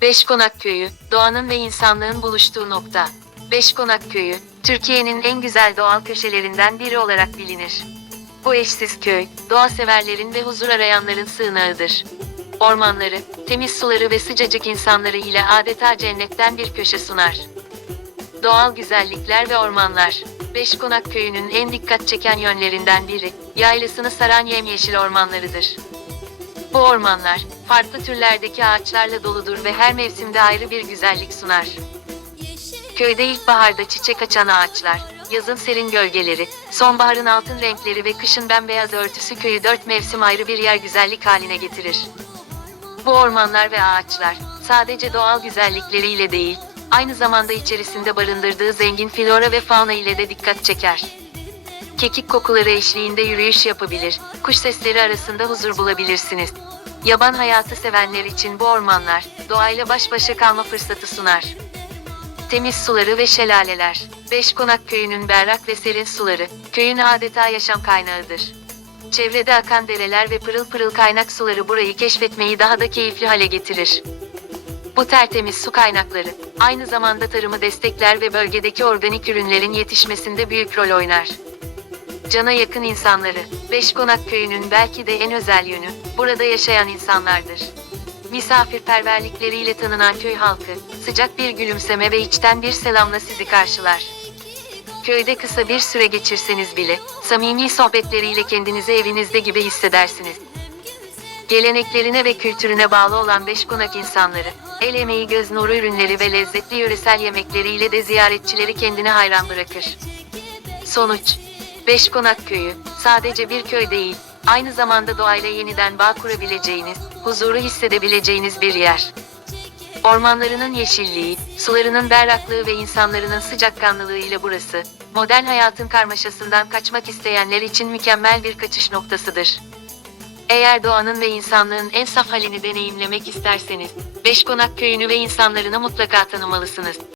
Beşkonak Köyü, doğanın ve insanlığın buluştuğu nokta. Beşkonak Köyü, Türkiye'nin en güzel doğal köşelerinden biri olarak bilinir. Bu eşsiz köy, doğa severlerin ve huzur arayanların sığınağıdır. Ormanları, temiz suları ve sıcacık insanları ile adeta cennetten bir köşe sunar. Doğal güzellikler ve ormanlar. Beşkonak Köyü'nün en dikkat çeken yönlerinden biri, yaylasını saran yemyeşil ormanlarıdır. Bu ormanlar, farklı türlerdeki ağaçlarla doludur ve her mevsimde ayrı bir güzellik sunar. Köyde ilkbaharda çiçek açan ağaçlar, yazın serin gölgeleri, sonbaharın altın renkleri ve kışın bembeyaz örtüsü köyü dört mevsim ayrı bir yer güzellik haline getirir. Bu ormanlar ve ağaçlar, sadece doğal güzellikleriyle değil, aynı zamanda içerisinde barındırdığı zengin flora ve fauna ile de dikkat çeker. Kekik kokuları eşliğinde yürüyüş yapabilir, kuş sesleri arasında huzur bulabilirsiniz. Yaban hayatı sevenler için bu ormanlar, doğayla baş başa kalma fırsatı sunar. Temiz suları ve şelaleler. Beşkonak köyünün berrak ve serin suları, köyün adeta yaşam kaynağıdır. Çevrede akan dereler ve pırıl pırıl kaynak suları burayı keşfetmeyi daha da keyifli hale getirir. Bu tertemiz su kaynakları, aynı zamanda tarımı destekler ve bölgedeki organik ürünlerin yetişmesinde büyük rol oynar. Cana yakın insanları, Beşkonak köyünün belki de en özel yönü, burada yaşayan insanlardır. Misafirperverlikleriyle tanınan köy halkı, sıcak bir gülümseme ve içten bir selamla sizi karşılar. Köyde kısa bir süre geçirseniz bile, samimi sohbetleriyle kendinizi evinizde gibi hissedersiniz. Geleneklerine ve kültürüne bağlı olan Beşkonak insanları, el emeği göz nuru ürünleri ve lezzetli yöresel yemekleriyle de ziyaretçileri kendine hayran bırakır. Sonuç Beşkonak Köyü, sadece bir köy değil, aynı zamanda doğayla yeniden bağ kurabileceğiniz, huzuru hissedebileceğiniz bir yer. Ormanlarının yeşilliği, sularının berraklığı ve insanların sıcakkanlılığı ile burası, modern hayatın karmaşasından kaçmak isteyenler için mükemmel bir kaçış noktasıdır. Eğer doğanın ve insanlığın en saf halini deneyimlemek isterseniz, Beşkonak Köyü'nü ve insanlarını mutlaka tanımalısınız.